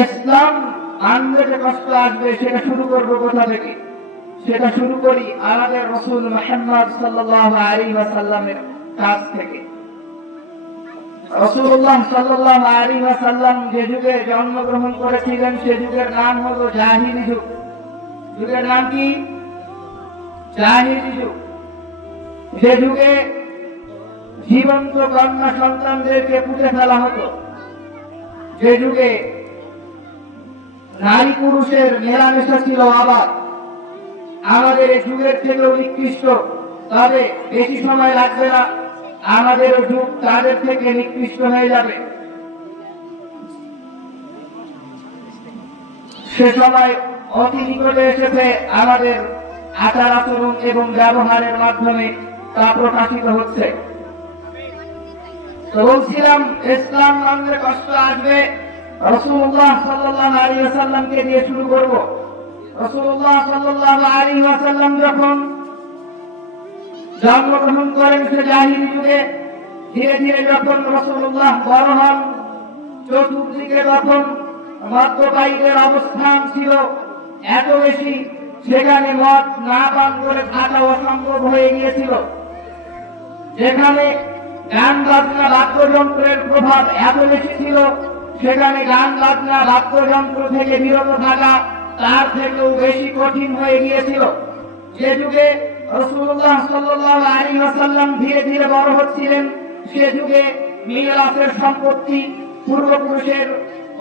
ইসলাম আনলে যে কষ্ট আসবে সেটা শুরু করবো কোথা থেকে? সেটা শুরু করি আমাদের রাসূল মুহাম্মদ সাল্লাল্লাহু আলাইহি ওয়াসাল্লামের কাছ থেকে। রাসূলুল্লাহ সাল্লাল্লাহু আলাইহি ওয়াসাল্লাম যে যুগে জন্মগ্রহণ করেছিলেন সে যুগের নাম হলো জাহিলি যুগ। যুগের নাম কি? জাহিলি যুগ। যে যুগে জীবন্ত কন্যা সন্তানদেরকে পুঁতে ফেলা হতো, যে যুগে নারী পুরুষের মেলামেশা ছিল আবার আমাদের এই যুগের থেকেও নিকৃষ্ট। তবে বেশি সময় লাগবে না, আমাদের যুগ তাদের থেকে নিকৃষ্ট হয়ে যাবে। সে সময় অতি নিকটে এসেছে, আমাদের আচার আচরণ এবং ব্যবহারের মাধ্যমে তা প্রকাশিত হচ্ছে। তো বলছিলাম ইসলাম মানলে কষ্ট আসবে, রাসূলুল্লাহ সাল্লাল্লাহু আলাইহি ওয়াসাল্লামকে দিয়ে শুরু করব। রাসূলুল্লাহ সাল্লাল্লাহু আলাইহি ওয়াসাল্লাম যখন জন্মগ্রহণ করেন সে জাহিলি যুগে, ধীরে ধীরে যখন রাসূলুল্লাহ বড় হন, চতুর্দিকে যখন মদ্যপায়ীদের অবস্থান ছিল এত বেশি, সেখানে মদ না পান করে থাকা অসম্ভব হয়ে গিয়েছিল। যেখানে গান বাজনা বাদ্যযন্ত্রের প্রভাব এত বেশি ছিল, সেখানে গান বাজনা বাদ্যযন্ত্র থেকে বিরত থাকা তার থেকেও বেশি কঠিন হয়ে গিয়েছিল। যে যুগে রাসূলুল্লাহ সাল্লাল্লাহু আলাইহি ওয়াসাল্লাম ধীরে ধীরে বড় হচ্ছিলেন, সে যুগে মিরাসের সম্পত্তি, পূর্বপুরুষের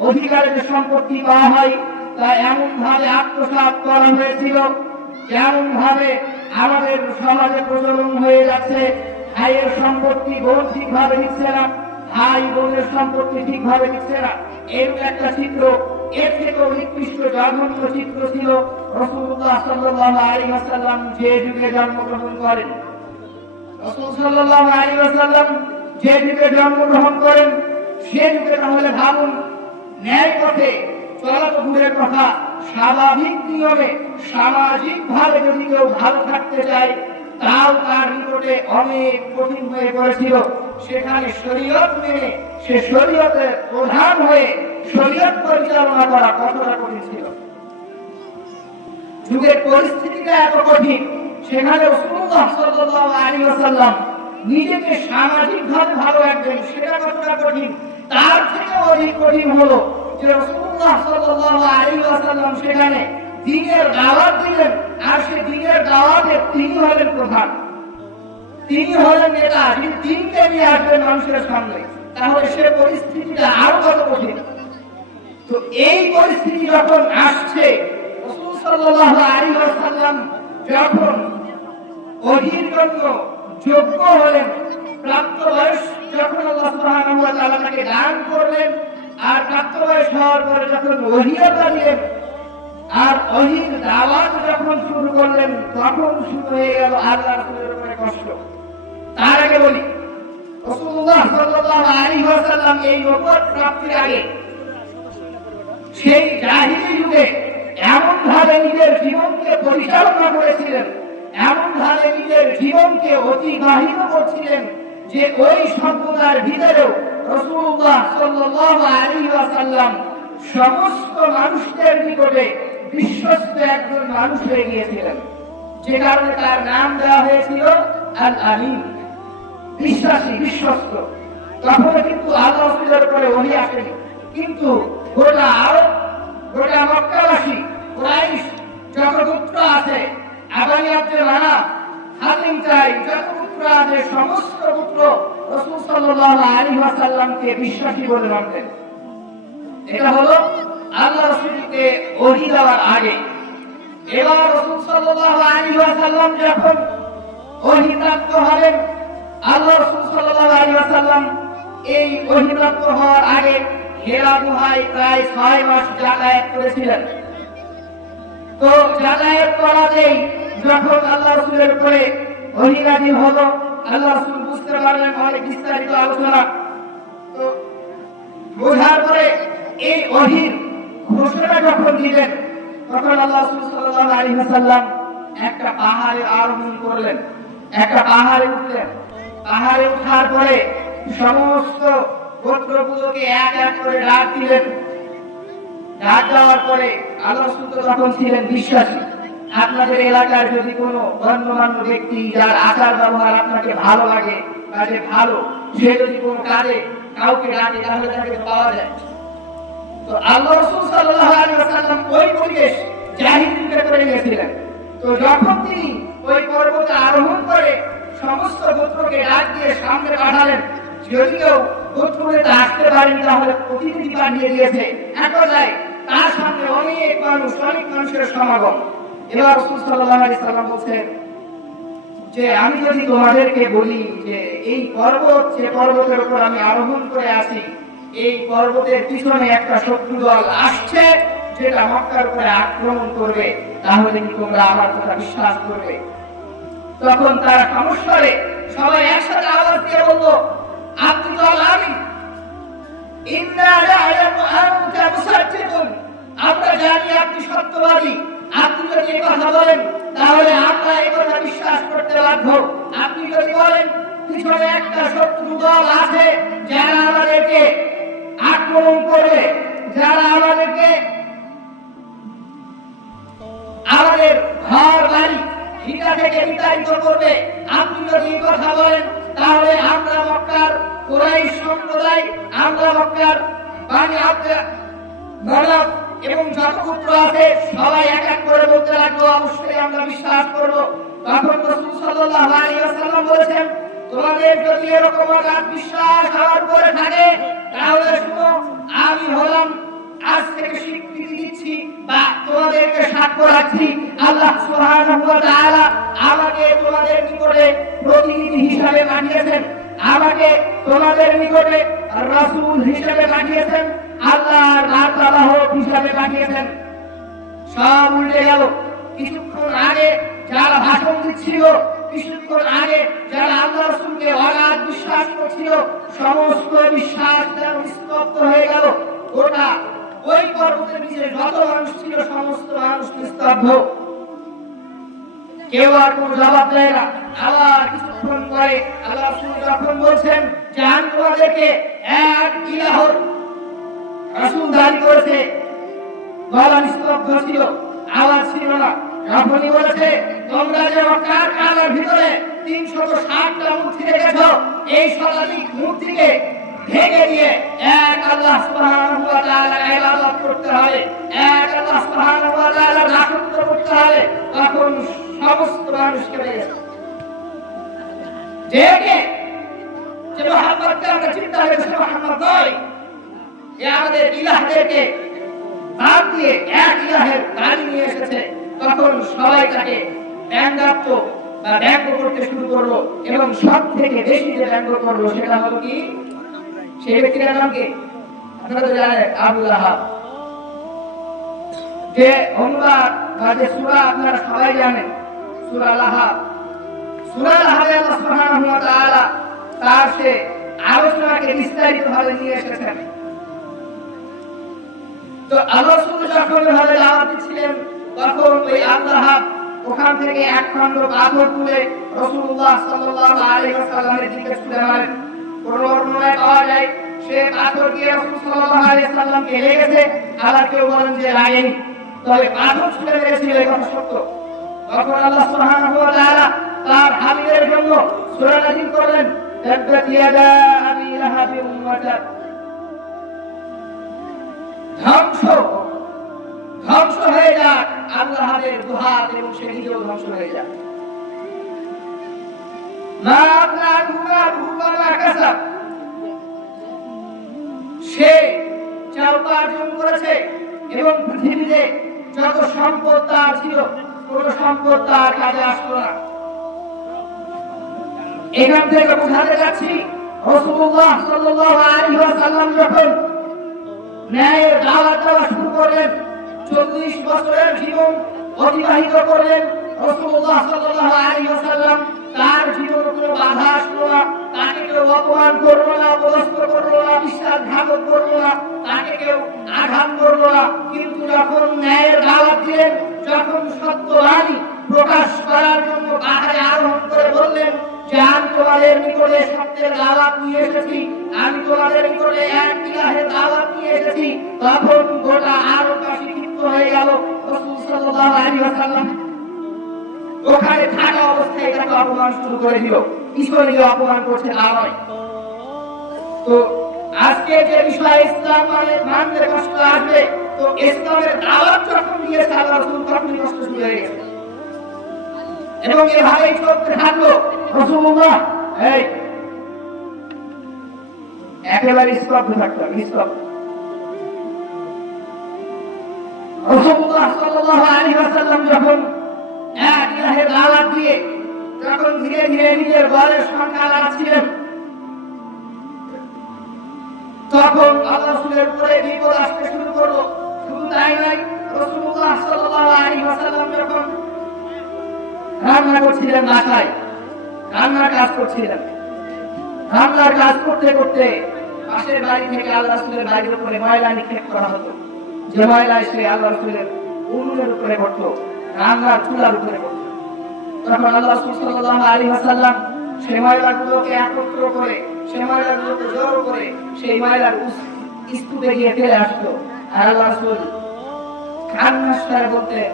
অধিকারের সম্পত্তি পাওয়া হয়, তা এমন ভাবে আত্মসাৎ করা হয়েছিল, যেমন ভাবে আমাদের সমাজে প্রচলন হয়ে যাচ্ছে। ভাইয়ের সম্পত্তি বোন ঠিকভাবে দিচ্ছে না, ভাই বোনের সম্পত্তি ঠিকভাবে দিচ্ছে না, এরকম একটা চিত্র, এর থেকেও নিকৃষ্ট জঘন্য চিত্র ছিল রাসূলুল্লাহ সাল্লাল্লাহু আলাইহি ওয়াসাল্লাম যে যুগে জন্মগ্রহণ করেন। রাসূল সাল্লাল্লাহু আলাইহি ওয়াসাল্লাম যে যুগে জন্মগ্রহণ করেন সে যুগে তাহলে ভাবুন, ন্যায় পথে চলা তো দূরের কথা, স্বাভাবিক নিয়মে সামাজিক ভাবে যদি কেউ ভালো থাকতে চায় তাও তার নিকটে অনেক কঠিন হয়ে পড়েছিল। সেখানে শরীয়ত মেনে সে শরীয়তের প্রধান হয়ে শরীয়ত পরিচালনা করা কতটা কঠিন ছিল। যুগের পরিস্থিতিটা এত কঠিন, সেখানে রাসূলুল্লাহ সাল্লাল্লাহু আলাইহি ওয়াসাল্লাম নিজেকে সামাজিকভাবে ভালো রাখবেন, সেটা কতটা কঠিন। তার থেকে অধিক কঠিন হলো যে রাসূলুল্লাহ সাল্লাল্লাহু আলাইহি ওয়াসাল্লাম সেখানে দ্বীনের দাওয়াত দিলেন, আর সে দ্বীনের দাওয়াতে তিনি হলেন প্রধান, তিনি হলেন নেতা, যিনি দ্বীনকে নিয়ে আসবেন মানুষের সামনে। তাহলে সে পরিস্থিতিটা আরো কত কঠিন। তো এই পরিস্থিতি যখন আসছে, রাসূল সাল্লাল্লাহু আলাইহি ওয়াসাল্লাম যখন ওহীর জন্য যোগ্য হলেন, প্রাপ্ত বয়স যখন আল্লাহ সুবহানাহু ওয়া তাআলা তাকে দান করলেন, আর প্রাপ্ত বয়স হওয়ার পরে যখন ওহীটা দিলেন আর ওহীর দাওয়াত যখন শুরু করলেন, তখন শুরু হয়ে গেল আল্লাহর রাসূলের উপরে কষ্ট। তার আগে বলি, রাসূলুল্লাহ সাল্লাল্লাহু আলাইহি ওয়াসাল্লাম এই নবুয়ত প্রাপ্তির আগে সেই জাহিলি যুগে এমন ভাবে নিজের জীবনকে পরিচালনা করেছিলেন, এমন ভাবে নিজের জীবনকে অতিবাহিত করছিলেন যে ওই সভ্যতার ভিতরেও রাসূলুল্লাহ সাল্লাল্লাহু আলাইহি ওয়াসাল্লাম সমস্ত মানুষদের নিকটে বিশ্বস্ত একজন মানুষ হয়ে গিয়েছিলেন, যে কারণে তার নাম দেওয়া হয়েছিল আল আমিন, বিশ্বাসী, বিশ্বস্ত। তখন কিন্তু আল্লাহ রাসূলের উপরে ওহী আসেনি, কিন্তু গোটা আরব, গোটা মক্কাবাসী, কুরাইশ যত পুত্র আছে, আবানি আব্দুল মানাফ, হাতিম চাই, যত পুত্র আছে সমস্ত পুত্র রাসূল সাল্লাল্লাহু আলাইহি ওয়াসাল্লামকে বিশ্বাসী বলে মানতেন। এটা হলো আল্লাহ রাসূলকে ওহী দেওয়ার আগে। এবার রাসূল সাল্লাল্লাহু আলাইহি ওয়াসাল্লাম যখন ওহী প্রাপ্ত হলেন, আল্লাহ রাসূল সাল্লাল্লাহু আলাইহি ওয়াসাল্লাম এই ওহী প্রাপ্ত হওয়ার আগে হেরা গুহায় প্রায় 6 মাস যাতায়াত করেছিলেন। তো যাতায়াত করাতেই যখন আল্লাহ রাসূলের উপরে ওহী নাযিল হলো, আল্লাহ রাসূল বুঝতে পারলেন অনেক বিস্তারিত আলোচনা। তো বোঝার পরে এই ওহীর ঘোষণা যখন দিলেন, তখন আল্লাহ রাসূল সাল্লাল্লাহু আলাইহি ওয়াসাল্লাম একটা পাহাড়ে আরোহণ করলেন, একটা পাহাড়ে উঠলেন। পাহাড়ে ওঠার পরে সমস্ত গোত্রগুলোকে এক এক করে ডাক দিলেন। ডাক দেওয়ার পরে আল্লাহ রাসূল যখন ছিলেন বিশ্বাসী, আপনাদের এলাকার যদি কোনো গণ্যমান্য ব্যক্তি যার আচার ব্যবহার আপনাকে ভালো লাগে বা যে ভালো, সে যদি কোনো কাজে কাউকে ডাকে তাহলে তাকে পাওয়া যায়। তো আল্লাহ রাসূল সাল্লাল্লাহু আলাইহি ওয়াসাল্লাম ওই পরিবেশ জাহিলিয়তে করে গিয়েছিলেন। তো যখন তিনি ওই পর্বতে আরোহণ করে সমস্ত গোত্রকে ডাক দিয়ে সামনে পাঠালেন, যদি কেউ গোত্রতে আসতে পারেনি তাহলে প্রতিনিধি পাঠিয়ে দিয়েছে, এক কথায় তার সামনে অনেক মানুষের সমাগম। এবার রাসূল সাল্লাল্লাহু আলাইহি ওয়াসাল্লাম বলছেন যে আমি যদি তোমাদেরকে বলি যে এই পর্বত, যে পর্বতের উপর আমি আরোহণ করে আছি, এই পর্বতের পিছনে একটা শত্রু দল আসছে যেটা মক্কার উপরে আক্রমণ করবে, তাহলে কি তোমরা আমার কথা বিশ্বাস করবে? তখন তারা সমস্যারে সবাই একসাথে আওয়াজ দিয়ে বলল, আপনি তো আলামিন, ইন্না লা'লামু আনকা মুসাদ্দিকুন, আমরা জানি আপনি সত্যবাদী, আপনি যদি এই কথা বলেন তাহলে আমরা এই কথা বিশ্বাস করতে বাধ্য। আপনি যদি বলেন পিছনে একটা শত্রু দল আছে যারা আমাদেরকে আক্রমণ করবে, যারা আমাদেরকে আমাদের ঘর বাড়ি ভিটা থেকে বিতাড়িত করবে, আপনি যদি এই কথা বলেন তাহলে আমরা মক্কার কুরাইশ সম্প্রদায়, আমরা মক্কার বানি আব্দুল্লাহ এবং যত পুত্র আছে সবাই এক এক করে বলতে লাগলো, অবশ্যই আমরা বিশ্বাস করব। তখন রাসূল সাল্লাল্লাহু আলাইহি ওয়াসাল্লাম বলেছেন, তোমাদের যদি এরকম অগাধ বিশ্বাস আমার উপরে থাকে তাহলে শুনো, আমি হলাম আজ থেকে স্বীকৃতি দিচ্ছি বা তোমাদেরকে সাক্ষ্য রাখছি, আল্লাহ সুবহানাহু ওয়া তাআলা আমাকে তোমাদের নিকটে প্রতিনিধি হিসেবে পাঠিয়েছেন, আমাকে তোমাদের নিকটে রাসূল হিসেবে পাঠিয়েছেন, আল্লাহর বার্তাবাহক হিসেবে পাঠিয়েছেন। সব উল্টে গেল। কিছুক্ষণ আগে যারা ভাষণ দিচ্ছিল, কিছুক্ষণ আগে যারা আল্লাহ রাসূলকে অগাধ বিশ্বাস করছিল, সমস্ত বিশ্বাস যেন স্তব্ধ হয়ে গেল। গোটা ওই পর্বতের নিচে যত মানুষ ছিল সমস্ত মানুষ স্তব্ধ, কেউ আর কোনো জবাব দেয় না। আবার কিছুক্ষণ পরে আল্লাহ রাসূল যখন বলছেন যে আমি তোমাদেরকে এক ইলাহর রাসূল দাবি করেছে, গলা নিস্তব্ধ ছিল, আওয়াজ ছিল না। যখনই বলেছে তোমরা যে মক্কার কাবার ভিতরে 360টা মূর্তি দেখেছো, এই শতাধিক মূর্তিকে ভেঙে দিয়ে এক আল্লাহ সুবহানাহু ওয়া তাআলার ইবাদত করতে হবে, এক আল্লাহ সুবহানাহু ওয়া তাআলার দাসত্ব করতে হবে, তখন সমস্ত মানুষ কেঁপে গেছে। যে মুহাম্মদকে আমরা চিন্তা করেছি মুহাম্মদ নয়, এ আমাদের ইলাহদেরকে বাদ দিয়ে এক ইলাহের দাবি নিয়ে এসেছে। তখন সবাই তাকে ব্যঙ্গ করতে শুরু করলো, এবং সব থেকে বেশি যে ব্যঙ্গ করলো সেটা হলো কি, সেই ব্যক্তির নাম কি আপনারা তো জানেন, আবু লাহাব। যে অনুবাদ বা যে সূরা আপনারা সবাই জানেন, সূরা লাহাব। সূরা লাহাবে আল্লাহ সুবহানাহু ওয়া তাআলা তার সে আলোচনাকে বিস্তারিতভাবে নিয়ে এসেছেন। তো আল্লাহ রাসূল যখন ভাবে দাওয়াত দিচ্ছিলেন, তখন ওই আবু লাহাব ওখান থেকে এক খণ্ড পাথর তুলে রাসূলুল্লাহ সাল্লাল্লাহু আলাইহি ওয়াসাল্লামের দিকে ছুঁড়ে মারেন। কোন বর্ণনায় পাওয়া যায় সে পাথর দিয়ে রাসূল সাল্লাল্লাহু আলাইহি ওয়াসাল্লামকে লেগেছে, আবার কেউ বলেন যে লাগেনি, তবে পাথর ছুঁড়ে মেরেছিল, এই কথা সত্য। তখন আল্লাহ সুবহানাহু ওয়া তাআলা তার হাবিবের জন্য সূরা নাযিল করলেন, তাব্বাত ইয়াদা আবি লাহাবিন ওয়া তাব, ধ্বংস হয়ে যাক আল্লাহর দুহাত এবং সে নিজেও ধ্বংস হয়ে যাক। সে যা উপার্জন করেছে এবং পৃথিবীতে যত সম্পদ তার ছিল, কোন সম্পদ তার কাজে আসলো না। এখান থেকে বোঝাতে যাচ্ছি রাসূলুল্লাহ সাল্লাল্লাহু আলাইহি ওয়াসাল্লাম যখন ন্যায়ের দাওয়াত দেওয়া শুরু করলেন, 40 বছরের জীবন অতিবাহিত করলেন। রাসূলুল্লাহ সাল্লাল্লাহু আলাইহি ওয়াসাল্লাম তার জীবনে কোনো বাধা আসলো না, তাকে কেউ অপমান করলো না, অপদস্থ করলো না, বিশ্বাসঘাতক করলো না, তাকে কেউ আঘাত করলো না। কিন্তু যখন ন্যায়ের দাওয়াত দিলেন, যখন সত্যবাণী প্রকাশ করার জন্য পাহাড়ে আরোহণ করে বললেন যে আমি তোমাদের নিকটে সত্যের দাওয়াত নিয়ে এসেছি, আমি তোমাদের নিকটে এক ইলাহের দাওয়াত নিয়ে এসেছি, তখন গোটা আরব সাল্লাল্লাহু আলাইহি ওয়াসাল্লাম ওখানে থাকা অবস্থায় তাকে অপমান শুরু করে দিল। ঈশ্বরকে অপমান করছে তা নয়। তো আজকে যে বিষয় ইসলাম মানতে কষ্ট আসবে, তো ইসলামের দাওয়াত যখন দিয়েছে আল্লাহ রাসূল তখনই কষ্ট শুরু হয়ে গেছে এবং এভাবেই চলতে থাকলো। রাসূলুল্লাহ এই একেবারে স্তব্ধ থাকতো, স্তব্ধ। রাসূলুল্লাহ সাল্লাল্লাহু আলাইহি ওয়াসাল্লাম যখন এক ইলাহের দাওয়াত দিয়ে যখন ধীরে ধীরে নিজের ঘরের সংখ্যা বাড়াচ্ছিলেন, তখন আল্লাহ রাসূলের উপরে বিপদ আসতে শুরু করলো। শুধু তাই নয়, রাসূলুল্লাহ সাল্লাল্লাহু আলাইহি ওয়াসাল্লাম যখন রান্না করছিলেন, বাসায় রান্নার কাজ করছিলেন, রান্নার কাজ করতে করতে পাশের বাড়ি থেকে আল্লাহ রাসূলের বাড়ির উপরে ময়লা নিক্ষেপ করা হতো। যে ময়লা এসে আল্লাহ রাসূলের উনুনের উপরে পড়তো, রান্নার চুলার উপরে পড়তো। তখন আল্লাহ রাসূল সাল্লাল্লাহু আলাইহি ওয়াসাল্লাম সেই ময়লাগুলোকে একত্র করে, সেই ময়লাগুলোকে জড়ো করে সেই ময়লার স্তূপে গিয়ে ফেলে আসতো। আর আল্লাহ রাসূল কান্নার বলতেন,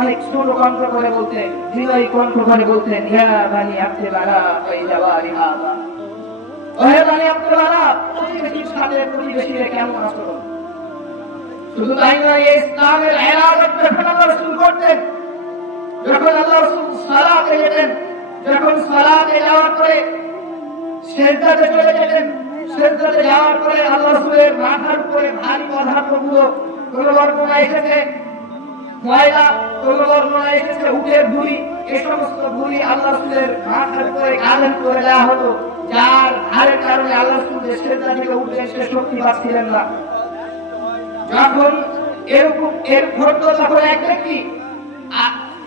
অনেক ছোট কণ্ঠ করে বলতেন, হৃদয় কণ্ঠ করে বলতেন, ইয়া বানি আব্দুল বারা ফাইদা বারি হাযা, ওহে বানি আব্দুল বারা, প্রতিবেশীর সাথে প্রতিবেশীরা কেমন আচরণ। শুধু তাই নয়, ইসলামের ইবাদত যখন আল্লাহ রাসূল করতেন, যখন আল্লাহ রাসূল সালাতে যেতেন, যখন সালাতে যাওয়ার পরে সিজদাতে চলে যেতেন, সিজদাতে যাওয়ার পরে আল্লাহ রাসূলের মাথার উপরে ভারী পদার্থগুলো, কোন বর্ণনায় এসেছে ময়লা, কোন বর্ণনায় এসেছে উটের ভুঁড়ি, এই সমস্ত ভুঁড়ি আল্লাহ রাসূলের মাথার উপরে গালেন করে দেওয়া হতো, যার ভারের কারণে আল্লাহ রাসূল সিজদা থেকে উঠে এসে শক্তি পাচ্ছিলেন না। যখন এরকম ঘটলো, তখন এক ব্যক্তি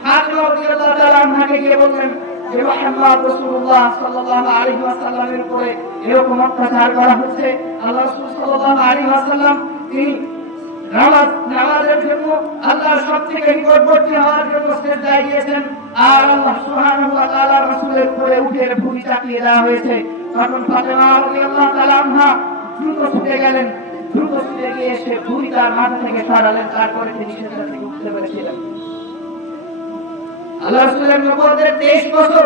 ফাতিমা রাদিয়াল্লাহু তাআলা আনহাকে গিয়ে বললেন যে মুহাম্মদ রাসূলুল্লাহ সাল্লাল্লাহু আলাইহি ওয়াসাল্লামের উপরে এরকম অত্যাচার করা হচ্ছে। আল্লাহ রাসূল সাল্লাল্লাহু আলাইহি ওয়াসাল্লাম তিনি নামাজের জন্য আল্লাহর সবথেকে নিকটবর্তী হওয়ার জন্য সিজদায় গিয়েছেন, আর আল্লাহ সুবহানাহু ওয়া তাআলা রাসূলের উপরে উটের ভুঁড়ি চাপিয়ে দেওয়া হয়েছে। তখন ফাতিমা রাদিয়াল্লাহু তাআলা আনহা দ্রুত ছুটে গেলেন, দ্রুত ছুটে গিয়ে সে ভুঁড়ি তার মাথা থেকে সরালেন, তারপরে তিনি সিজদা থেকে উঠতে পেরেছিলেন। আল্লাহ রাসূলের নবুয়তের 23 বছর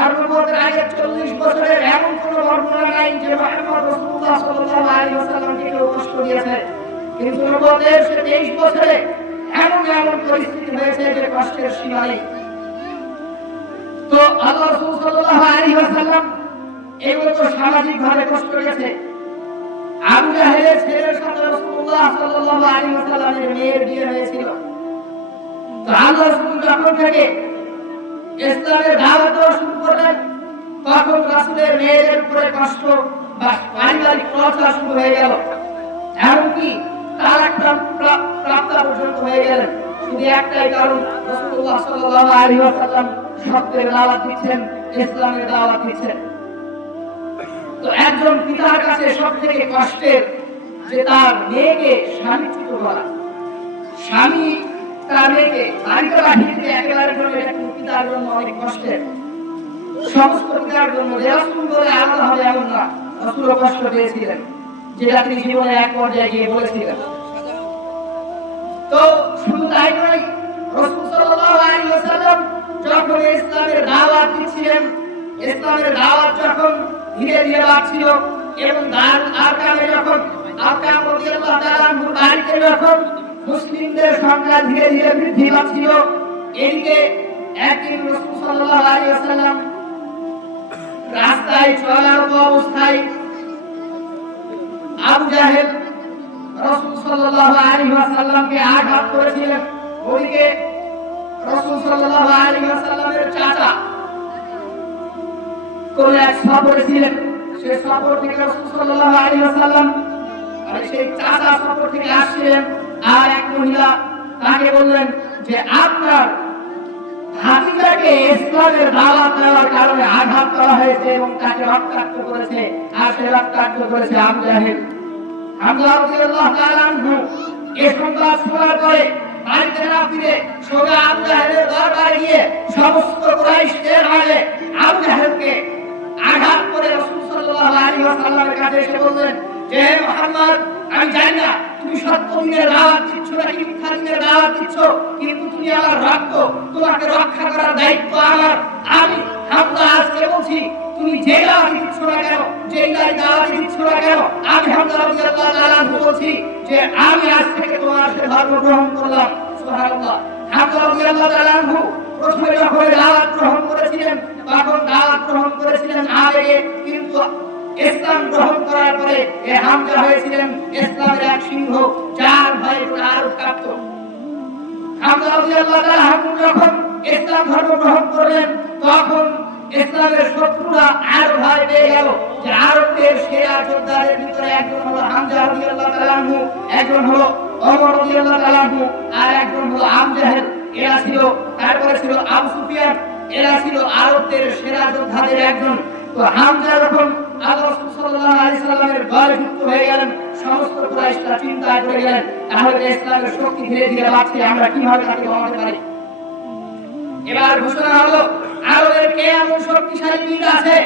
আর নবুয়তের আগে 40 বছরের এমন কোন বর্ণনা নাই যে মুহাম্মদ রাসূলুল্লাহ সাল্লাল্লাহু আলাইহি ওয়াসাল্লামকে কেউ কষ্ট দিয়েছে, কিন্তু নবুয়তের 23 বছরে এমন পরিস্থিতি হয়েছে যে কষ্টের সীমা নেই। তো আল্লাহ রাসূল সাল্লাল্লাহু আলাইহি ওয়াসাল্লাম এগুলো তো সামাজিক ভাবে কষ্ট গেছে। আবু জাহেলের ছেলের সাথে রাসূলুল্লাহ সাল্লাল্লাহু আলাইহি ওয়াসাল্লামের মেয়ের বিয়ে হয়েছিল। তো আল্লাহ রাসূল যখন থেকে ইসলামের দাওয়াত দেওয়া শুরু করলেন, তখন রাসূলের মেয়েদের উপরে কষ্ট বা পারিবারিক টর্চার শুরু হয়ে গেল, এমনকি তালাক প্রাপ্ত পর্যন্ত হয়ে গেলেন। শুধু একটাই কারণ, রাসূলুল্লাহ সাল্লাল্লাহু আলাইহি ওয়াসাল্লাম সত্যের দাওয়াত দিচ্ছেন, ইসলামের দাওয়াত দিচ্ছেন। তো একজন পিতার কাছে সবথেকে কষ্টের যে তার মেয়েকে স্বামীচ্যুত করা। স্বামী তার মেয়েকে বাড়িতে পাঠিয়ে দিতে একেবারে জন্য এটা পিতার জন্য অনেক কষ্টের। সমস্ত পিতার জন্য যে রাসূল বলে আলাদা হবে এমন না, রাসূলও কষ্ট পেয়েছিলেন, যেটা তিনি জীবনে এক পর্যায়ে গিয়ে বলেছিলেন। তো শুধু তাই নয়, রাসূল সাল্লাল্লাহু আলাইহি ওয়াসাল্লাম যখন ইসলামের দাওয়াত দিচ্ছিলেন, ইসলামের দাওয়াত যখন ধীরে ধীরে বাড়ছিল এবং দারুল আরকামে যখন আরকাম রাদিয়াল্লাহু তাআলা আনহুর বাড়িতে যখন মুসলিমদের সংখ্যা ধীরে ধীরে বৃদ্ধি পাচ্ছিল, এদিকে একদিন রাসূল সাল্লাল্লাহু আলাইহি ওয়াসাল্লাম রাস্তায় চলারত অবস্থায় আবু জাহেল রাসূল সাল্লাল্লাহু আলাইহি ওয়াসাল্লামকে আঘাত করেছিলেন। ওদিকে রাসূল সাল্লাল্লাহু আলাইহি ওয়াসাল্লামের চাচা কোন এক সফরে ছিলেন, সেই সফর থেকে রাসূল সাল্লাল্লাহু আলাইহি ওয়াসাল্লাম সেই চাচা সফর থেকে আসছিলেন, আর এক মহিলা তাকে বললেন যে আপনার ভাতিজাকে ইসলামের দাওয়াত দেওয়ার কারণে আঘাত করা হয়েছে এবং তাকে রক্তাক্ত করেছে, আর সে রক্তাক্ত করেছে আবু জাহেল। হামজা রাদিয়াল্লাহু তাআলা আনহু এই সংবাদ শোনার পরে বাড়িতে না ফিরে সোজা আবু জাহেলের দরবারে গিয়ে সমস্ত কুরাইশদের আগে আবু জাহেলকে আঘাত করে রাসূল সাল্লাল্লাহু আলাইহি ওয়াসাল্লামের কাছে এসে বললেন যে মুহাম্মদ, আমি জানি না তুমি সত্য দিনের দাওয়াত দিচ্ছ নাকি মিথ্যা দিনের দাওয়াত দিচ্ছ, কিন্তু তুমি আমার রক্ত, তোমাকে রক্ষা করার দায়িত্ব আমার। আমি হামজা আজকে বলছি, তুমি যে দাওয়াত দিচ্ছ না কেন, যে দাওয়াত দিচ্ছ না কেন, আমি হামজা রাদিয়াল্লাহু তাআলা বলছি যে আমি আজ থেকে তোমার সাথে ধর্ম গ্রহণ করলাম। সুবহানাল্লাহ। হামজা রাদিয়াল্লাহু তাআলা প্রথমে যখন দাওয়াত গ্রহণ করেছিলেন, তখন দাওয়াত গ্রহণ করেছিলেন আবেগে, কিন্তু ইসলাম গ্রহণ করার পরে এই হামজা হয়েছিলেন ইসলামের এক সিংহ, যার ভয়ে আরব কাঁপত। হামজা রাদিয়াল্লাহু তাআলা যখন ইসলাম ধর্ম গ্রহণ করলেন, তখন ইসলামের শত্রুরা আর ভয় পেয়ে গেল যে আরবদের সেরা যোদ্ধাদের ভিতরে একজন হলো হামজা রাদিয়াল্লাহু তাআলা, একজন হলো ওমর রাদিয়াল্লাহু তাআলা, আর একজন হলো আবু জাহেল। এরা ছিল, তারপরে ছিল আবু সুফিয়ান। এরা ছিল আরবদের সেরা যোদ্ধাদের একজন। তো হামজা যখন আল্লাহ রাসূল সাল্লাল্লাহু আলাইহি সাল্লামের দলে যুক্ত হয়ে গেলেন, সমস্ত কুরাইশরা চিন্তা করে গেলেন, তাহলে ইসলামের শক্তি ধীরে ধীরে বাড়ছে, আমরা কিভাবে তাকে কমাতে পারি। এবার ঘোষণা হলো, আরবের কে এমন শক্তিশালী বীর আছে,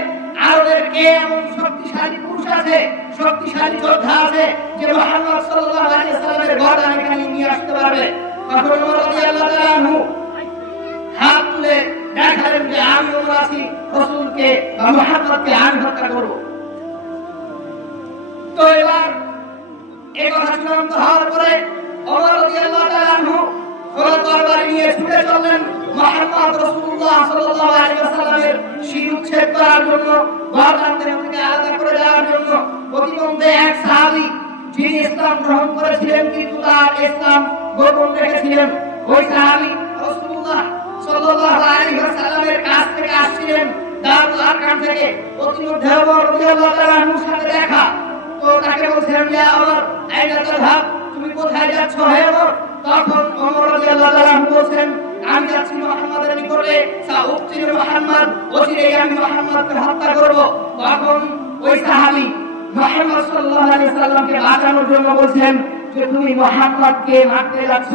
আরবের কে এমন শক্তিশালী পুরুষ আছে, শক্তিশালী যোদ্ধা আছে, যে মুহাম্মদ সাল্লাল্লাহু আলাইহি সাল্লামের গর্দান এখানে নিয়ে আসতে পারবে। তখন ওমর রাদিয়াল্লাহু তাআলা আনহু হাত তুলে দেখালেন যে আমি ওমর আছি, রাসূলকে বা মুহাম্মদকে আমি হত্যা করব। তো এবার এই কথা চূড়ান্ত হওয়ার পরে ওমর রাদিয়াল্লাহু তাআলা আনহু খোলা তরবারি নিয়ে ছুটে চললেন মুহাম্মদ রাসূলুল্লাহ সাল্লাল্লাহু আলাইহি ওয়াসাল্লামের শির উচ্ছেদ করার জন্য, গর্দান থেকে আলাদা করে দেওয়ার জন্য। প্রতিমধ্যে এক সাহাবী, যিনি ইসলাম গ্রহণ করেছিলেন কিন্তু তার ইসলাম গোপন রেখেছিলেন, ওই সাহাবী রাসূলুল্লাহ সাল্লাল্লাহু আলাইহি ওয়াসাল্লামের কাছ থেকে আসছিলেন দারুল আরকাম থেকে। প্রতিমধ্যে ওমর রাদিয়াল্লাহু তাআলা আনহুর সাথে দেখা। তো তাকে বলছিলেন, ইয়া ওমর আইনা তাযহাব, তুমি কোথায় যাচ্ছ হে ওমর? তখন ওমর রাদিয়াল্লাহু তাআলা আনহু বলেন, আমি যাচ্ছি মুহাম্মাদের নিকটে, সাউকতির মুহাম্মদ, অচিরেই আমি মুহাম্মদকে হত্যা করব। তখন ওই সাহাবী মুহাম্মদ সাল্লাল্লাহু আলাইহি সাল্লামকে বাঁচানোর জন্য বলছেন যে তুমি মুহাম্মদকে মারতে যাচ্ছ,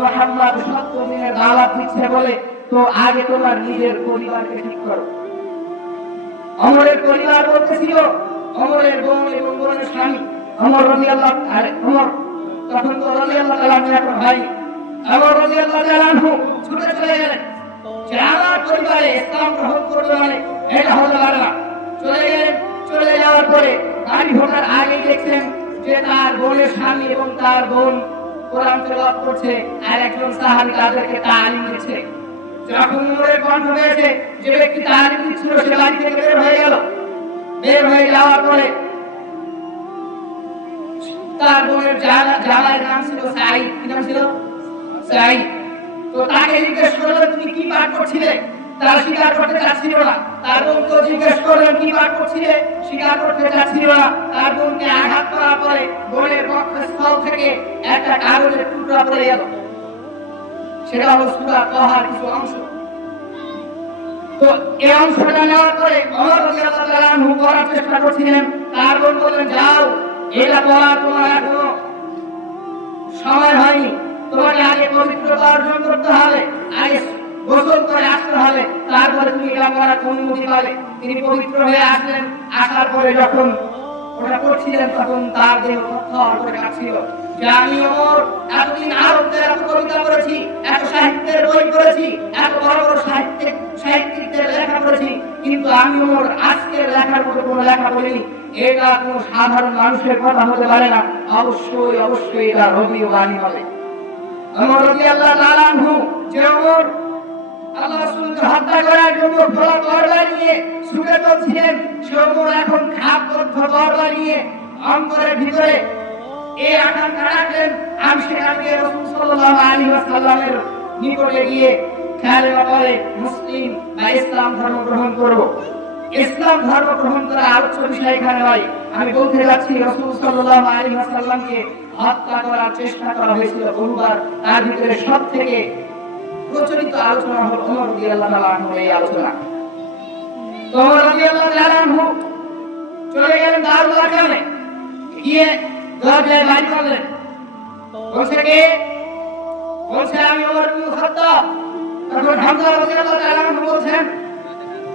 মুহাম্মদ 70 দিনের দাওয়াত দিচ্ছে বলে, তো আগে তোমার নিজের পরিবারকে ঠিক করো। ওমরের পরিবার বলতেছিল, ওমরের বোন এবং বোনের স্বামী ওমর রাদিয়াল্লাহু ওমর তখন তো রাদিয়াল্লাহু তাআলা এখন ভাই ওমর রাদিয়াল্লাহু তাআলা ছুটে চলে গেলেন যে আমার পরিবারে ইসলাম গ্রহণ করবে, মানে এটা হতে পারে না। চলে গেলেন। চলে যাওয়ার পরে বাড়ি ঢোকার আগে দেখছেন যে তার বোনের স্বামী এবং তার বোন কোরআন তেলাওয়াত করছে, আর একজন সাহাবী তাদেরকে তালিম দিচ্ছে। যখন ওমরের কণ্ঠ হয়েছে যে ব্যক্তি তালিম দিচ্ছিল সে বাড়ি থেকে বের হয়ে গেল। বের হয়ে যাওয়ার পরে তার বোনের জামাইয়ের নাম ছিল সাঈদ। কি নাম ছিল? সাঈদ। তো তাকে জিজ্ঞেস করলেন, তুমি কি পাঠ করছিলে? তার স্বীকার করতে চাচ্ছিল না। তার বোনকে জিজ্ঞেস করলেন, কি পাঠ করছিলে? স্বীকার করতে চাচ্ছিল না। তার বোনকে আঘাত করার পরে বোনের বক্ষস্থল থেকে একটা কাগজের টুকরা পড়ে গেল। সেটা হলো সূরা তাহার কিছু অংশ। তো এই অংশটা নেওয়ার পরে ওমর রাদিয়াল্লাহু তাআলা আনহু পড়ার চেষ্টা করছিলেন। তার বোন বললেন, যাও, এটা পড়া তোমার এখনো সময় হয়নি, তোমাকে আগে পবিত্রতা অর্জন করতে হবে, আগে গোসল করে আসতে হবে, তারপরে তুমি এটা পড়ার অনুমতি পাবে। তিনি পবিত্র হয়ে আসলেন। আসার পরে যখন ওটা করছিলেন তখন তার দেহ থরথর করে কাঁপছিল যে আমি ওমর এতদিন আরবদের এত কবিতা পড়েছি, এত সাহিত্যের বই পড়েছি, এত বড় বড় সাহিত্যিকদের লেখা পড়েছি, কিন্তু আমি ওমর আজকের লেখার মতো কোনো লেখা পড়িনি। এটা কোনো সাধারণ মানুষের কথা হতে পারে না, অবশ্যই অবশ্যই এটা রবিও বাণী হবে। ওমর রাদিয়াল্লাহু তাআলা আনহু যে ওমর আল্লাহ রাসূলকে হত্যা করার জন্য খোলা তরবারি নিয়ে ছুটে চলছিলেন, সে ওমর এখন খাপবদ্ধ তরবারি নিয়ে অন্তরের ভিতরে এই আকাঙ্ক্ষা রাখলেন, আমি সেখানে রাসূল সাল্লাল্লাহু আলাইহি ওয়াসাল্লামের নিকটে গিয়ে কালেমা পড়ে মুসলিম বা ইসলাম ধর্ম গ্রহণ করব। ইসলাম ধর্ম গ্রহণ করার আলোচ্য বিষয় এখানে নয়। আমি বলতে যাচ্ছি রাসূল সাল্লাল্লাহু আলাইহি ওয়াসাল্লামকে হত্যা করার চেষ্টা করা হয়েছিল বহুবার। তার ভিতরে সবথেকে প্রচলিত আলোচনা হলো ওমর রাদিয়াল্লাহু তাআলা আনহুর এই আলোচনা। তো ওমর রাদিয়াল্লাহু তাআলা আনহু চলে গেলেন দারুল আরকামে, গিয়ে দরজায় বাড়ি করলেন। বলছে কে? বলছে আমি ওমর ইবনে খাত্তাব। তখন হামজা রাদিয়াল্লাহু তাআলা আনহু বলছেন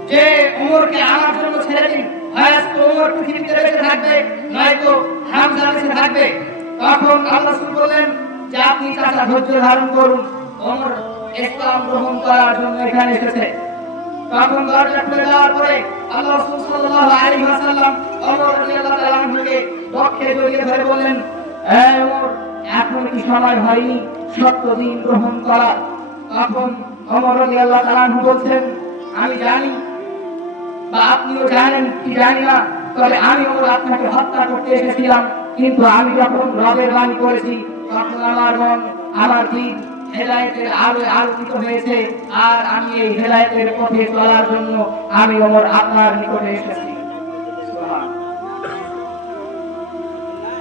যে ওমরকে আমার জন্য ছেড়ে দিন, হয় আজকে ওমর পৃথিবীতে বেঁচে থাকবে, নয়তো হামজা বেঁচে থাকবে। তখন আল্লাহ রাসূল বললেন যে আপনি মাথা ধৈর্য ধারণ করুন, ওমর ইসলাম গ্রহণ করার জন্য এখানে এসেছে। তখন দরজা খুলে দেওয়ার পরে আল্লাহ রাসূল সাল্লাল্লাহু আলাইহি ওয়াসাল্লাম ওমর রাদিয়াল্লাহু তাআলা আনহুকে বক্ষে জড়িয়ে ধরে বললেন, হে ওমর, এখন কি সময় হয়নি সত্য দিন গ্রহণ করা? তখন ওমর রাদিয়াল্লাহু তাআলা আনহু বলছেন, আমি জানি বা আপনিও জানেন কি জানি না, তবে আমি ওমর আপনাকে হত্যা করতে এসেছিলাম, কিন্তু আমি যখন রবের বাণী করেছি তখন আমার মন, আমার দিন হেদায়েতের আলোয় আলোকিত হয়েছে, আর আমি এই হেদায়েতের পথে চলার জন্য আমি ওমর আপনার নিকটে এসেছি।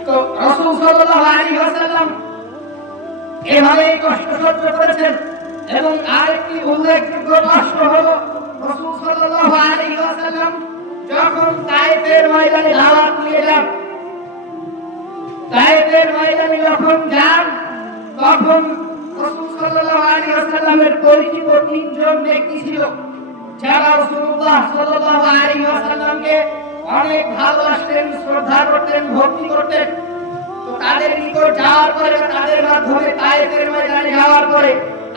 তো রাসূল সাল্লাল্লাহু আলাইহি ওয়াসাল্লাম এভাবে কষ্ট সহ্য করেছেন। এবং আরেকটি উল্লেখযোগ্য কষ্ট হলো রাসূল সাল্লাল্লাহু আলাইহি ওয়াসাল্লাম যখন তায়েফের ময়দানে দাওয়াত নিয়ে যান, তায়েফের ময়দানে যখন যান তখন রাসূল সাল্লাল্লাহু আলাইহি ওয়াসাল্লামের পরিচিত তিনজন ব্যক্তি ছিল যারা রাসূলুল্লাহ সাল্লাল্লাহু আলাইহি ওয়াসাল্লামকে অনেক ভালোবাসতেন, শ্রদ্ধা করতেন, ভক্তি করতেন। তো তাদের নিকট যাওয়ার পরে, তাদের মাধ্যমে তায়েফের ময়দানে যাওয়ার পরে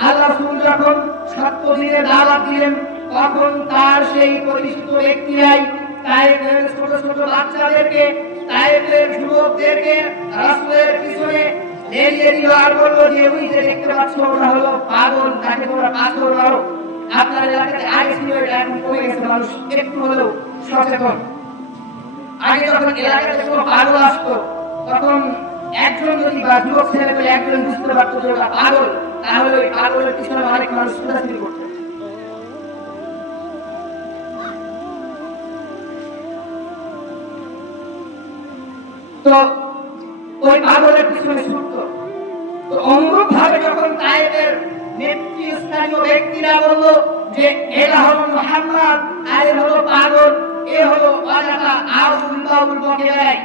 আল্লাহ রাসূল যখন সত্য দিনের দাওয়াত দিলেন, তখন তার সেই পরিচিত ব্যক্তিরাই তায়েফের ছোট ছোট বাচ্চাদেরকে, তায়েফের যুবকদেরকে রাসূলের পিছনে এড়িয়ে দিল আর বললো যে, ওই যে দেখতে পাচ্ছ ওটা হলো পাগল, তাকে তোমরা পাথর মারো। আপনার এলাকাতে আগে ছিল, এটা এখন কমে গেছে, মানুষ একটু হলেও সচেতন। আগে যখন এলাকাতে কোনো পাগল আসতো তখন একজন যদি বা যুবক ছেলে পেলে একজন বুঝতে পারতো যে ওটা পাগল, তাহলে ওই পাগলের পিছনে অনেক মানুষ ছুটাছুটি করতো। তো ওই পাগলের পিছনে ছুটতো। তো অনুরূপ ভাবে যখন তায়েফের নেতৃস্থানীয় ব্যক্তিরা বলল যে এরা হলো মুহাম্মদ, আর এ হলো পাগল, এ হলো অজানা আউল বাউল বকে বেড়ায়,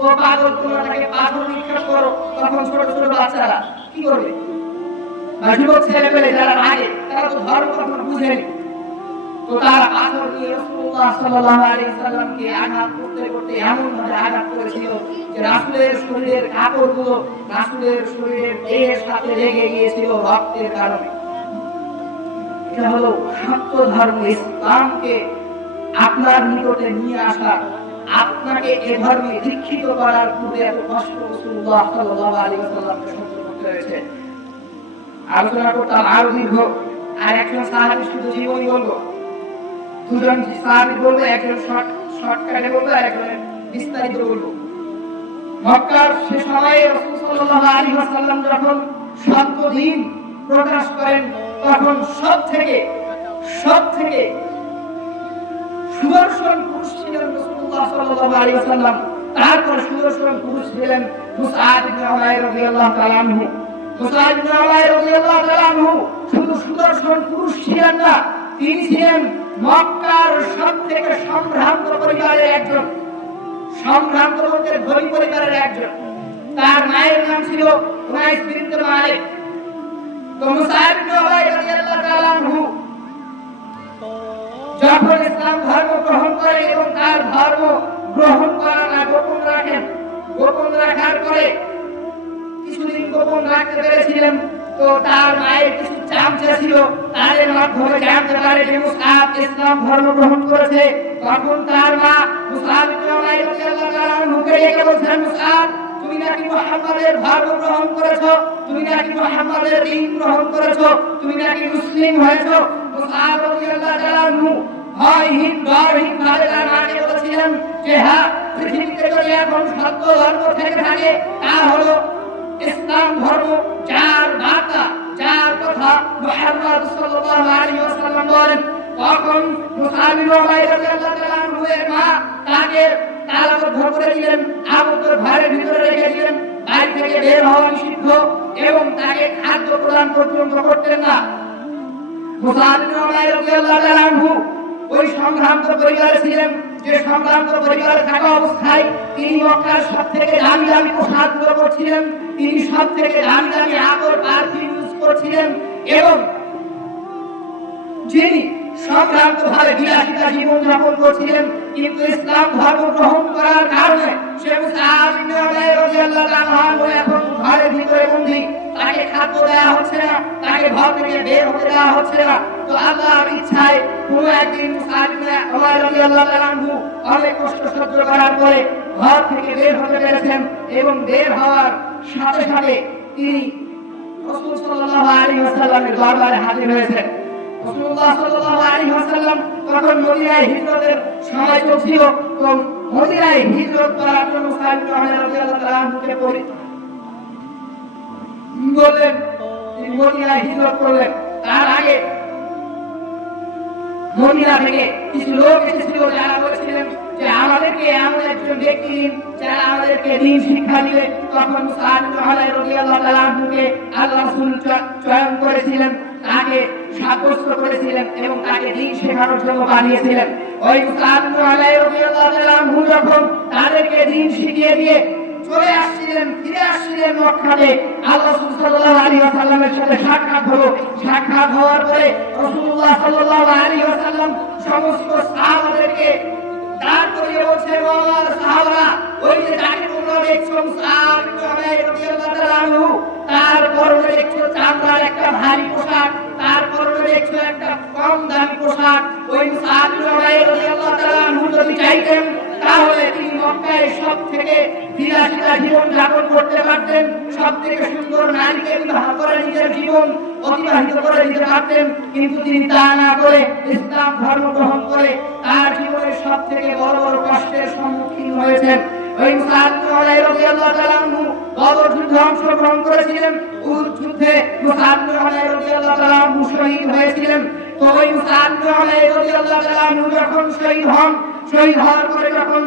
ও পাগল, তোমরা তাকে পাথর নিক্ষেপ করো। তখন ছোট ছোট বাচ্চারা কি করবে? বা যুবক ছেলে পেলে যারা আগে, তারা তো ধর্ম কখনো বুঝেনি। তো তারা পাথর নিয়ে রাসূলুল্লাহ সাল্লাল্লাহু আলাইহি ওয়াসাল্লামকে আঘাত করতে করতে এমন ভাবে আঘাত করেছিল যে রাসূলের শরীরের কাপড়গুলো রাসূলের শরীরের দেহের সাথে লেগে গিয়েছিল রক্তের কারণে। এটা হলো সত্য ধর্ম, ইসলামকে আপনার নিকটে নিয়ে আসা, আপনাকে এ ধর্মে দীক্ষিত করার পূর্বে এত কষ্ট রাসূলুল্লাহ সাল্লাল্লাহু আলাইহি ওয়াসাল্লামকে সহ্য করতে হয়েছে। আলোচনা করতাম আরো দীর্ঘ, আর একজন সাহাবী শুধু জীবনী বলবো, দুজন সাহাবী বলবো, একজন শর্টকাটে বলবো আর একজন বিস্তারিত বলবো। মক্কার সে সময়ে রাসূল সাল্লাল্লাহু আলাইহি ওয়াসাল্লাম যখন সত্য দ্বীন প্রকাশ করেন, তখন সব থেকে সুদর্শন পুরুষ ছিলেন রাসূলুল্লাহ সাল্লাল্লাহু আলাইহি ওয়াসাল্লাম। তারপর সুদর্শন পুরুষ ছিলেন মুসআব ইবনে উমাইর রাদিয়াল্লাহু তাআলা আনহু। মুসআব ইবনে উমাইর রাদিয়াল্লাহু তাআলা আনহু শুধু সুদর্শন পুরুষ ছিলেন না, তিনি ছিলেন মক্কার সবথেকে সম্ভ্রান্ত পরিবারের একজন, সম্ভ্রান্ত বলতে ধনী পরিবারের একজন। তার মায়ের নাম ছিল উনাইস বিনতে মালিক। তো মুসআব ইবনে উমাইর রাদিয়াল্লাহু তাআলা আনহু যখন ইসলাম ধর্ম গ্রহণ করে এবং তার ধর্ম গ্রহণ করা না গোপন রাখেন, গোপন রাখার পরে কিছুদিন গোপন রাখতে পেরেছিলেন, তো তার মায়ের কিছু চামচা ছিল, তাদের মাধ্যমে জানতে পারে যে মুসআব ইসলাম ধর্ম গ্রহণ করেছে। তখন তার মা মুসআব ইবনে উমাইর রাদিয়াল্লাহু তাআলা আনহুকে ডেকে বলছেন, মুসআব, তুমি নাকি মুহাম্মাদের ধর্ম গ্রহণ করেছো, তুমি নাকি মুহাম্মাদের দ্বীন গ্রহণ করেছো, তুমি নাকি মুসলিম হয়েছো। মুসআব রাদিয়াল্লাহু তাআলা আনহু ভয়হীন ভাবে তার মাকে বলেছিলেন যে হ্যাঁ, পৃথিবীতে যদি এখন সত্য ধর্ম থেকে থাকে তা হলো ইসলাম ধর্ম, যার বার্তা, যার কথা মুহাম্মদ সাল্লাল্লাহু আলাইহি ওয়াসাল্লাম বলেন। তখন মুসআব ইবনে উমাইর রাদিয়াল্লাহু তাআলা আনহু এর মা তাকে তালাবদ্ধ করে দিলেন, আবদ্ধ ঘরের ভিতরে রেখে দিলেন, বাড়ি থেকে বের হওয়া নিষিদ্ধ এবং তাকে খাদ্য প্রদান পর্যন্ত করতেন না। মুসআব ইবনে উমাইর রাদিয়াল্লাহু তাআলা আনহু ওই সংক্রান্ত পরিবারে ছিলেন, যে সংক্রান্ত পরিবারে থাকা অবস্থায় তিনি মক্কার সবথেকে দামি দামি পোশাকগুলো পরছিলেন, তিনি সবথেকে দামি দামি আতর পারফিউম ইউজ করছিলেন এবং যিনি সংক্রান্ত ভাবে বিলাসিতা জীবন যাপন করছিলেন। কিন্তু ইসলাম ধর্ম গ্রহণ করার কারণে সে মুসআব ইবনে উমাইর রাদিয়াল্লাহু তাআলা আনহু এখন ঘরের ভিতরে বন্দী, তাকে ঘর থেকে বের হতে দেওয়া হচ্ছে না। তো আল্লাহর ইচ্ছায় কোনো একদিন মুসআব ইবনে উমাইর রাদিয়াল্লাহু তাআলা আনহু অনেক কষ্ট সহ্য করার পরে ঘর থেকে বের হতে পেরেছেন এবং বের হওয়ার সাথে সাথে তিনি রাসূল সাল্লাল্লাহু আলাইহি ওয়াসাল্লামের দরবারে হাজির হয়েছেন। রাসূলুল্লাহ সাল্লাল্লাহু আলাইহি ওয়াসাল্লাম তখন মদিনায় হিজরতের সময় চলছিল। তো মদিনায় হিজরত করার জন্য মুসআব ইবনে উমাইর রাদিয়াল্লাহু তাআলা আনহুকে বললেন, তিনি মদিনায় হিজরত করলেন। তার আগে মদিনা থেকে কিছু লোক এসেছিল যারা বলেছিলেন যে আমাদেরকে এমন একজন ব্যক্তি দিন যারা আমাদেরকে দ্বীন শিক্ষা দিবে। তখন মুসআব ইবনে উমাইর রাদিয়াল্লাহু তাআলা আনহুকে আল্লাহ রাসূল চয়ন করেছিলেন, তাকে সাব্যস্ত করেছিলেন এবং তাকে দ্বীন শেখানোর জন্য বানিয়েছিলেন। ওই মুসআব ইবনে উমাইর রাদিয়াল্লাহু তাআলা আনহু যখন তাদেরকে দ্বীন শিখিয়ে দিয়ে চলে আসছিলেন, ফিরে আসছিলেন মক্কাতে, আল্লাহ রাসূল সাল্লাল্লাহু আলাইহি ওয়াসাল্লামের সাথে সাক্ষাৎ হলো। সাক্ষাৎ হওয়ার পরে রাসূলুল্লাহ সাল্লাল্লাহু আলাইহি ওয়াসাল্লাম সমস্ত সাহাবাদেরকে দাঁড় করিয়ে বলছেন, ও আমার সাহাবারা, ওই যে যাকে তোমরা দেখছো মুসআব ইবনে উমাইর রাদিয়াল্লাহু তাআলা আনহু, তার পরনে দেখছো চামড়ার একটা ভারী পোশাক, তার পরনে দেখছো একটা কম দামি পোশাক। ওই মুসআব ইবনে উমাইর রাদিয়াল্লাহু তাআলা আনহু যদি চাইতেন তাহলে তিনি মক্কায় সব থেকে বিলাসিতা জীবন যাপন করতে পারতেন, সব থেকে সুন্দর নারীকে বিবাহ করে নিজের জীবন অতিবাহিত করে দিতে পারতেন। কিন্তু তিনি তা না করে ইসলাম ধর্ম গ্রহণ করে তার জীবনের সব থেকে বড় বড় কষ্টের সম্মুখীন হয়েছেন। ওই মুসআব ইবনে উমাইর রাদিয়াল্লাহু তাআলা আনহু বদর যুদ্ধে অংশগ্রহণ করেছিলেন। উহুদ যুদ্ধে মুসআব ইবনে উমাইর রাদিয়াল্লাহু তাআলা আনহু শহীদ হয়েছিলেন। তো ওই মুসআব ইবনে উমাইর রাদিয়াল্লাহু তাআলা আনহু যখন শহীদ হওয়ার পরে যখন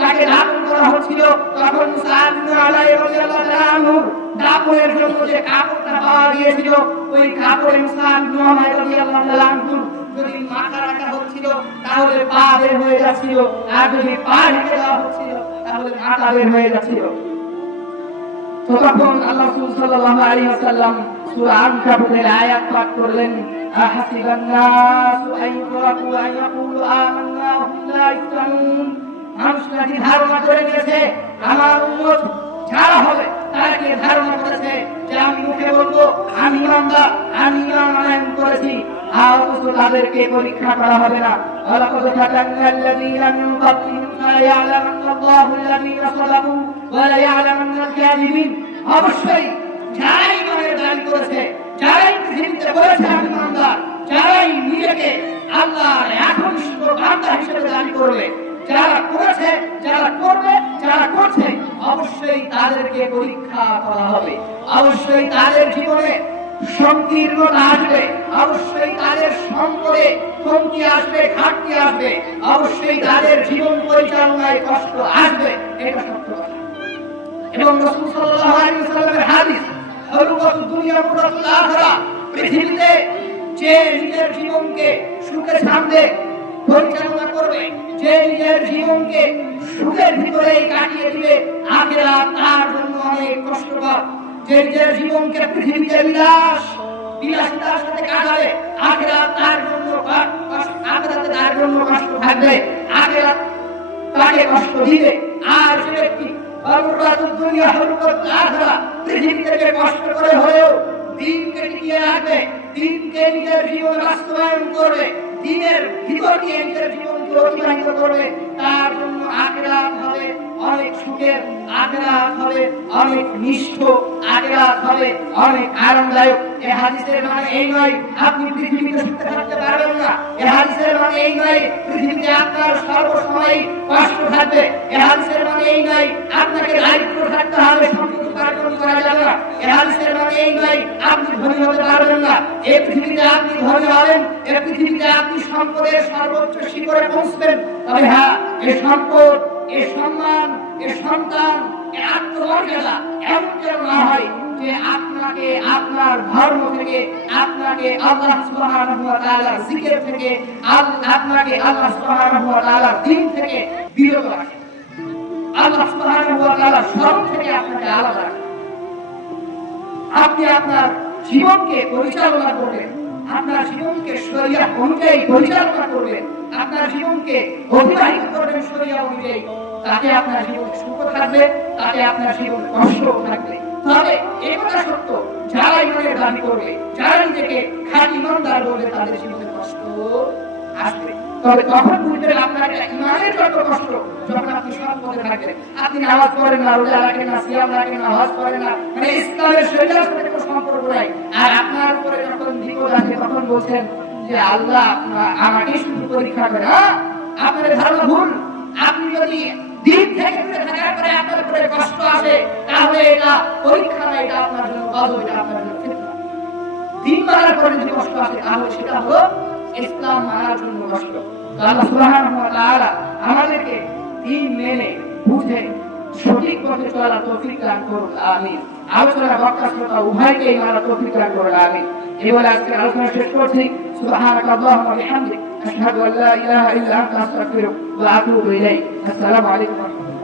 তাকে দাফন করা হচ্ছিল, তখন মুসআব ইবনে উমাইর রাদিয়াল্লাহু তাআলা আনহু দাফনের জন্য যে কাপড়টা পাওয়া গিয়েছিল, ওই কাপড়ে মুসআব ইবনে উমাইর রাদিয়াল্লাহু তাআলা আনহু যদি মাথা রাখা হচ্ছিল তাহলে পা বের হয়ে যাচ্ছিল, আর যদি পা ঢেকে দেওয়া হচ্ছিল তাহলে মাথা বের হয়ে যাচ্ছিল। তো তখন আল্লাহ রাসূল সাল্লাল্লাহু আলাইহি ওয়াসাল্লাম সূরা আনকাবুতের আয়াত পাঠ করলেন, আহাসিবান নাসু আন ইউরাকু আন ইয়াকুলু আমান্না ওয়া হুম লা ইফতানুন। মানুষ নাকি ধারণা করে নিয়েছে আমার উম্মত যারা হবে তারা কি ধারণা করেছে যে আমি মুখে বলবো আমি ইমানদার, আমি ঈমান আনয়ন করেছি, অথচ তাদেরকে পরীক্ষা করা হবে না। ওয়ালাকাদ ফাতান্নাল্লাযীনা মিন ক্বাবলিহিম ফালায়া'লামান্নাল্লাহু আল্লাযীনা সাদাকু ওয়া লায়া'লামান্নাল কাযিবিন। অবশ্যই যারাই ঈমানের দাবি করেছে, যারাই পৃথিবীতে বলেছে আমি ইমানদার, যারাই নিজেকে আল্লাহর একনিষ্ঠ বান্দা হিসেবে দাবি করবে, যারা করেছে, যারা করবে, যারা করছে, অবশ্যই তাদেরকে পরীক্ষা করা হবে। অবশ্যই তাদের জীবনে সংকীর্ণতা আসবে, অবশ্যই তাদের সম্পদে কমতি আসবে, ঘাটতি আসবে, অবশ্যই তাদের জীবন পরিচালনায় কষ্ট আসবে, এটা সত্য কথা। এবং রাসূল সাল্লাল্লাহু আলাইহি ওয়াসাল্লামের হাদিস, হরুকাতুদ দুনিয়া মুরাতুল আখিরা, পৃথিবীতে যে নিজের জীবনকে সুখে শান্তিতে পরিচালনা করবে, যে নিজের জীবনকে সুখের ভিতরে কাটিয়ে দিবে, আখিরাত তার জন্য অনেক কষ্টকর। যে নিজের জীবনকে পৃথিবীতে বিলাসিতার সাথে কাটাবে, আখিরাত তার জন্য আখিরাতে তার জন্য কষ্ট থাকবে, আখিরাত তাকে কষ্ট দিবে। আর যে ব্যক্তি হরুকাতুদ দুনিয়া হরুকাতুল আখিরা, পৃথিবী থেকে কষ্ট করে হলেও দ্বীনকে টিকিয়ে রাখবে, দ্বীনকে নিজের জীবনে বাস্তবায়ন করবে, দ্বীনের ভিতর দিয়ে নিজের জীবনকে অতিবাহিত করবে, তার জন্য আখিরাত হবে অনেক সুখের, আখিরাত হবে অনেক নিষ্ঠ, আখিরাত হবে অনেক আরামদায়ক। এই হাদিসের মানে এই নয় আপনি পৃথিবীতে সুখে থাকতে পারবেন না। এই হাদিসের মানে এই নয় পৃথিবীতে আপনার সর্বসময় কষ্ট থাকবে। এই হাদিসের মানে এই নয় আপনাকে দারিদ্র থাকতে হবে, সম্পদ উপার্জন করা যাবে না। এই হাদিসের মানে এই নয় আপনি ধনী হতে পারবেন না। এই পৃথিবীতে আপনি ধনী হবেন, এই পৃথিবীতে আপনি সম্পদের সর্বোচ্চ শিখরে পৌঁছবেন। তবে হ্যাঁ, এই সম্পদ, এই সম্মান, এই সন্তান, এই আত্মমর্যাদা এমন যেন না হয় যে আপনাকে আপনার ধর্ম থেকে, আপনাকে আল্লাহ সুবহানাহু ওয়া তাআলার জিকির থেকে, আপনাকে আল্লাহ সুবহানাহু ওয়া তাআলার দ্বীন থেকে বিরত রাখে, আল্লাহ সুবহানাহু ওয়া তাআলার স্মরণ থেকে আপনাকে আলাদা রাখে। আপনি আপনার জীবনকে পরিচালনা করবেন, আপনার জীবনকে শরিয়াত অনুযায়ী পরিচালনা করবেন, আপনার জীবনকে অতিবাহিত করবেন শরিয়াত অনুযায়ী, তাতে আপনার জীবনে সুখ থাকবে, তাতে আপনার জীবনে কষ্ট থাকবে। তবে এই কথা সত্য, যারা ইমানের দাবি করবে, যারা নিজেকে খাঁটি ইমানদার বলবে, তাদের জীবনে কষ্ট আসবে। তবে তখন বুঝবেন আপনার এটা ইমানের যত কষ্ট, যখন আপনি সৎ পথে থাকবেন। আপনি নামাজ পড়েন না, রোজা রাখেন না, সিয়াম রাখেন না, হজ করেন না, মানে ইসলামের শরীয়তের সাথে কোনো সম্পর্ক নাই। আর আপনার উপরে যখন বিপদ আসে তখন বলছেন যে আল্লাহ আমাকে শুধু পরীক্ষা করে। আপনার ধারণা ভুল। আপনি যদি দিন থেকে দূরে থাকার পরে আপনার উপরে কষ্ট আসে, তাহলে এটা পরীক্ষা না, এটা আপনার জন্য গজব, এটা আপনার জন্য ফিতনা। দিন মানার পরে যদি কষ্ট আসে, তাহলে সেটা হলো ইসলাম মানার জন্য কষ্ট। আল্লাহ সুবহানাহু ওয়া তাআলা আমাদেরকে দিন মেনে বুঝে সঠিক পথে চলার তৌফিক দান করুন, আমিন। আলোচনা বক্তা শ্রোতা উভয়কেই মানার তৌফিক দান করুন, আমিন। এই বলে আজকের আলোচনা শেষ করছি। সুবহানাকা আল্লাহুম্মা ওয়া বিহামদিক, আশহাদু আল্লা ইলাহা ইল্লা আনতা, আস্তাগফিরুকা ওয়া আতুবু ইলাইক। আসসালামু আলাইকুম ওয়া রাহমাতুল্লাহ।